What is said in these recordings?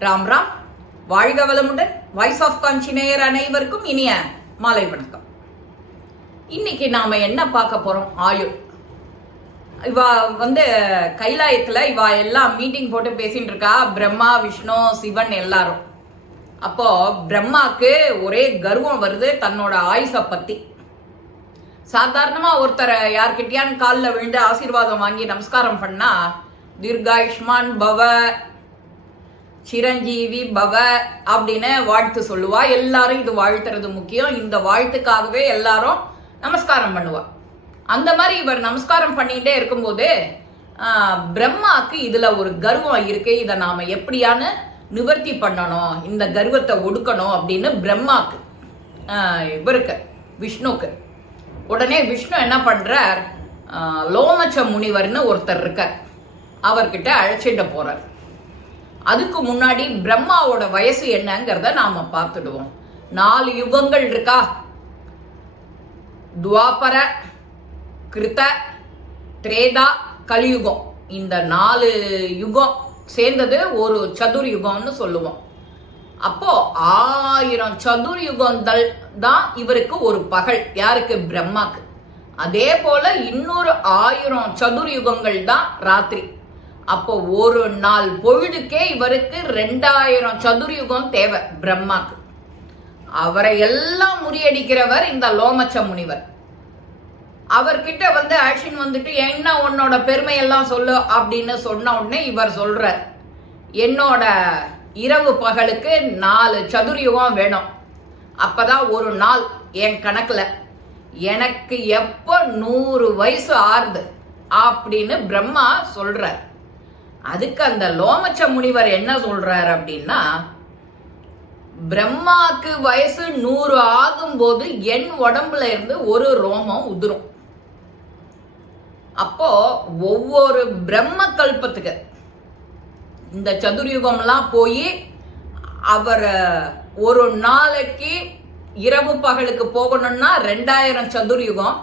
ராம் ராம். வாழ்க வளமுடன். Voice of காஞ்சி நேயர் அனைவருக்கும் இனிய மாலை வணக்கம். இன்னைக்கு நாம என்ன பார்க்க போறோம்? ஆயுள் இவ வந்து கைலாயத்துல இவ எல்லாம் மீட்டிங் போட்டு பேசிட்டு இருக்கா. பிரம்மா விஷ்ணு சிவன் எல்லாரும். அப்போ பிரம்மாக்கு ஒரே கர்வம் வருது தன்னோட ஆயுஷை பத்தி. சாதாரணமா ஒருத்தரை யார்கிட்டயான்னு காலில் விழுந்து ஆசீர்வாதம் வாங்கி நமஸ்காரம் பண்ணா தீர்காயுஷ்மான் பவ சிரஞ்சீவி பவ அப்படின்னு வாழ்த்து சொல்லுவா. எல்லாரும் இது வாழ்த்துறது முக்கியம். இந்த வாழ்த்துக்காகவே எல்லாரும் நமஸ்காரம் பண்ணுவா. அந்த மாதிரி இவர் நமஸ்காரம் பண்ணிட்டே இருக்கும்போது ஆஹ், பிரம்மாக்கு இதுல ஒரு கர்வம் இருக்கு. இதை நாம எப்படியான்னு நிவர்த்தி பண்ணணும். இந்த கர்வத்தை ஒடுக்கணும் அப்படின்னு பிரம்மாக்கு இவருக்கு விஷ்ணுக்கு. உடனே விஷ்ணு என்ன பண்றார்? லோமச்ச முனிவர்னு ஒருத்தர் இருக்கார். அவர்கிட்ட அழைச்சிட்டு போறார். அதுக்கு முன்னாடி பிரம்மாவோட வயசு என்னங்கிறத நாம பார்த்துடுவோம். நாலு யுகங்கள் இருக்கா? துவாபர கிருத திரேதா கலியுகம். இந்த நாலு யுகம் சேர்ந்தது ஒரு சதுர் யுகம்னு சொல்லுவோம். அப்போ ஆயிரம் சதுர் யுகங்கள் தான் இவருக்கு ஒரு பகல். யாருக்கு? பிரம்மாக்கு. அதே போல இன்னொரு ஆயிரம் சதுர் யுகங்கள் தான் ராத்திரி. அப்போ ஒரு நாள் பொழுதுக்கே இவருக்கு ரெண்டாயிரம் சதுர் யுகம் தேவை பிரம்மாக்கு. அவரை எல்லாம் முறியடிக்கிறவர் இந்த லோமச்ச முனிவர். அவர்கிட்ட வந்து அழிச்சின் வந்துட்டு என்ன உன்னோட பெருமையெல்லாம் சொல்லு அப்படின்னு சொன்ன உடனே இவர் சொல்றார் என்னோட இரவு பகலுக்கு நாலு சதுர்யுகம் வேணும். அப்பதான் ஒரு நாள் என் கணக்குல. எனக்கு எப்போ நூறு வயசு ஆறுது அப்படின்னு பிரம்மா சொல்றார். அதுக்கு அந்த லோமச்ச முனிவர் என்ன சொல்றார் அப்படின்னா பிரம்மாக்கு வயசு நூறு ஆகும்போது என் உடம்புல இருந்து ஒரு ரோமம் உதிரும். அப்போ ஒவ்வொரு பிரம்ம கல்பத்துக்கு இந்த சதுர்யுகம்லாம் போய் அவர் ஒரு நாளைக்கு இரவு பகலுக்கு போகணும்னா ரெண்டாயிரம் சதுர்யுகம்.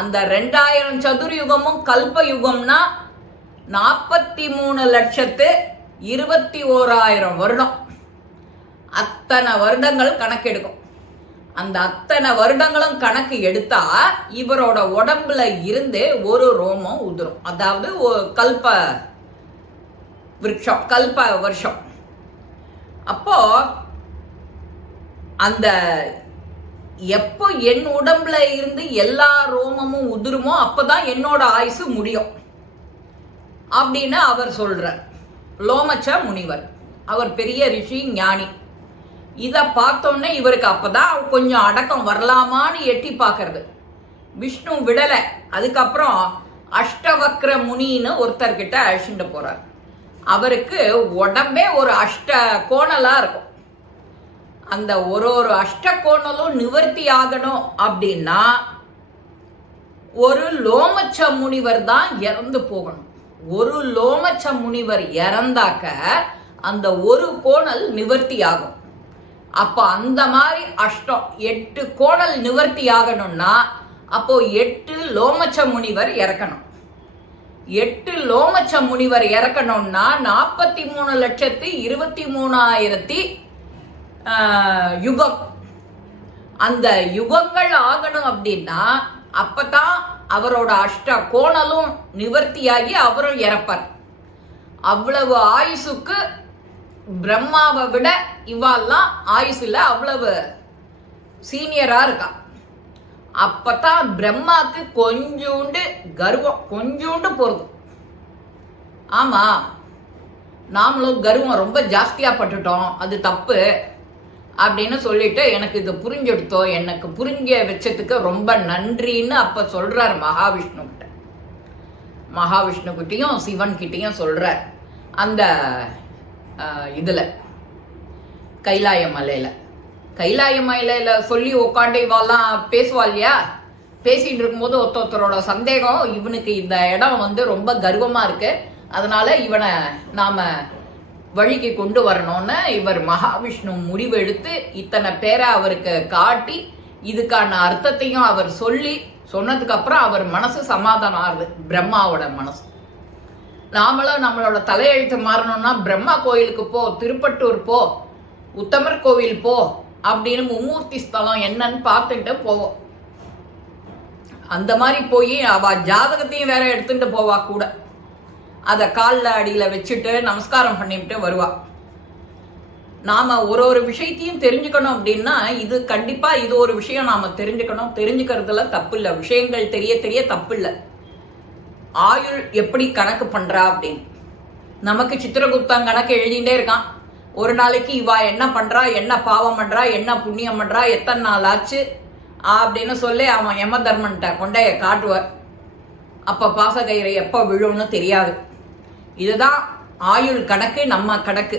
அந்த ரெண்டாயிரம் சதுர்யுகமும் கல்ப யுகம்னா நாற்பத்தி மூணு லட்சத்து இருபத்தி ஓராயிரம் வருடம். அத்தனை வருடங்கள் கணக்கெடுக்கும். அந்த அத்தனை வருடங்களும் கணக்கு எடுத்தா இவரோட உடம்புல இருந்து ஒரு ரோமம் உதிரும். அதாவது கல்ப விருட்சம் கல்ப வருஷம். அப்போ அந்த எப்போ என் உடம்புல இருந்து எல்லா ரோமமும் உதிருமோ அப்போதான் என்னோட ஆயுசு முடியும். அப்படின்னு அவர் சொல்கிறார் லோமச்ச முனிவர். அவர் பெரிய ரிஷி ஞானி. இதை பார்த்தோன்னே இவருக்கு அப்போதான் கொஞ்சம் அடக்கம் வரலாமான்னு எட்டி பார்க்கறது. விஷ்ணு விடலை. அதுக்கப்புறம் அஷ்டவக்ர முனின்னு ஒருத்தர்கிட்ட அழிச்சுட்டு போகிறார் அவருக்கு உடம்பே ஒரு அஷ்ட கோணலாக இருக்கும். அந்த ஒரு ஒரு அஷ்ட கோணலும் நிவர்த்தி ஆகணும் அப்படின்னா ஒரு லோமச்ச முனிவர் தான் இறந்து போகணும். ஒரு லோமச்ச முனிவர் இறந்தாக்க அந்த ஒரு கோணல் நிவர்த்தி ஆகும் அப்போ அந்த மாதிரி அஷ்டம் எட்டு கோணல் நிவர்த்தி ஆகணும்னா அப்போ எட்டு லோமச்ச முனிவர் இறக்கணும். எட்டு லோமச்ச முனிவர் இறக்கணும்னா நாற்பத்தி மூணு லட்சத்தி இருபத்தி மூணாயிரத்தி யுகம். அந்த யுகங்கள் ஆகணும் அப்படின்னா அப்பதான் அவரோட அஷ்ட கோணலும் நிவர்த்தியாகி அவரும் இறப்பார். அவ்வளவு ஆயுசுக்கு பிரம்மாவை விட இவாள்லாம் ஆயுசில் அவ்வளவு சீனியராக இருக்கா. அப்பத்தான் பிரம்மாக்கு கொஞ்சோண்டு கர்வம் கொஞ்சோண்டு போகிறது ஆமாம் நாமளும் கர்வம் ரொம்ப ஜாஸ்தியாக பட்டுட்டோம் அது தப்பு. அப்படின்னு சொல்லிட்டு எனக்கு இது புரிஞ்செடுத்தோ எனக்கு புரிஞ்ச வச்சதுக்கு ரொம்ப நன்றின்னு அப்ப சொல்றார் மகாவிஷ்ணு கிட்ட. மகாவிஷ்ணு கிட்டயும் சிவன் கிட்டேயும் சொல்றார். அந்த இதில் இதுல கைலாய மலையில. கைலாய மலையில சொல்லி உட்காந்து இவாலாம் பேசுவா இல்லையா? பேசிட்டு இருக்கும்போது ஒருத்தொருத்தரோட சந்தேகம் இவனுக்கு இந்த இடம் வந்து ரொம்ப கர்வமா இருக்கு. அதனால இவனை நாம வழிக்கு கொண்டு வரணும்னு இவர் மகாவிஷ்ணு முடிவெடுத்து இத்தனை பேரை அவருக்கு காட்டி இதுக்கான அர்த்தத்தையும் அவர் சொல்லி சொன்னதுக்கு அப்புறம் அவர் மனசு சமாதானம் ஆகுது. பிரம்மாவோட மனசு. நாமளும் நம்மளோட தலையெழுத்து மாறணும்னா பிரம்மா கோயிலுக்கு போ திருப்பட்டூர் போ உத்தமர் கோவில் போ அப்படின்னு மும்மூர்த்தி ஸ்தலம் என்னன்னு பார்த்துட்டு போவோம். அந்த மாதிரி போய் அவ ஜாதகத்தையும் வேற எடுத்துட்டு போவா கூட. அதை காலில் அடியில் வச்சுட்டு நமஸ்காரம் பண்ணிவிட்டு வருவாள் நாம ஒரு ஒரு விஷயத்தையும் தெரிஞ்சுக்கணும் அப்படின்னா இது கண்டிப்பா இது ஒரு விஷயம் நாம தெரிஞ்சுக்கணும். தெரிஞ்சுக்கிறதுல தப்பு இல்லை விஷயங்கள் தெரிய தெரிய தப்பு இல்லை ஆயுள் எப்படி கணக்கு பண்றா அப்படின்னு. நமக்கு சித்திரகுப்தன் கணக்கு எழுதிட்டே இருக்கான். ஒரு நாளைக்கு இவா என்ன பண்றா என்ன பாவம் பண்றா என்ன புண்ணியம் பண்றா எத்தனை நாள் ஆச்சு? அப்படின்னு சொல்லி அவன் யம தர்மன்ட்ட கொண்டைய காட்டுவார் அப்ப பாசகயிறை எப்போ விழுன்னு தெரியாது. இதுதான் ஆயுள் கணக்கு நம்ம கணக்கு.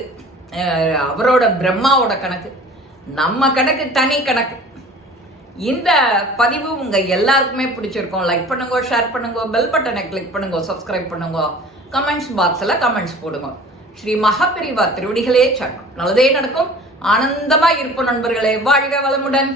அவரோட பிரம்மாவோட கணக்கு. நம்ம கணக்கு தனி கணக்கு. இந்த பதிவு உங்கள் எல்லாருக்குமே பிடிச்சிருக்கும். லைக் பண்ணுங்க ஷேர் பண்ணுங்க பெல் பட்டனை கிளிக் பண்ணுங்க சப்ஸ்கிரைப் பண்ணுங்க கமெண்ட்ஸ் பாக்ஸில் கமெண்ட்ஸ் போடுங்க. ஸ்ரீ மகாபிரிவா திருவடிகளே சட்டம் நல்லதே நடக்கும். ஆனந்தமாக இருப்போம் நண்பர்களே. வாழ்க வளமுடன்.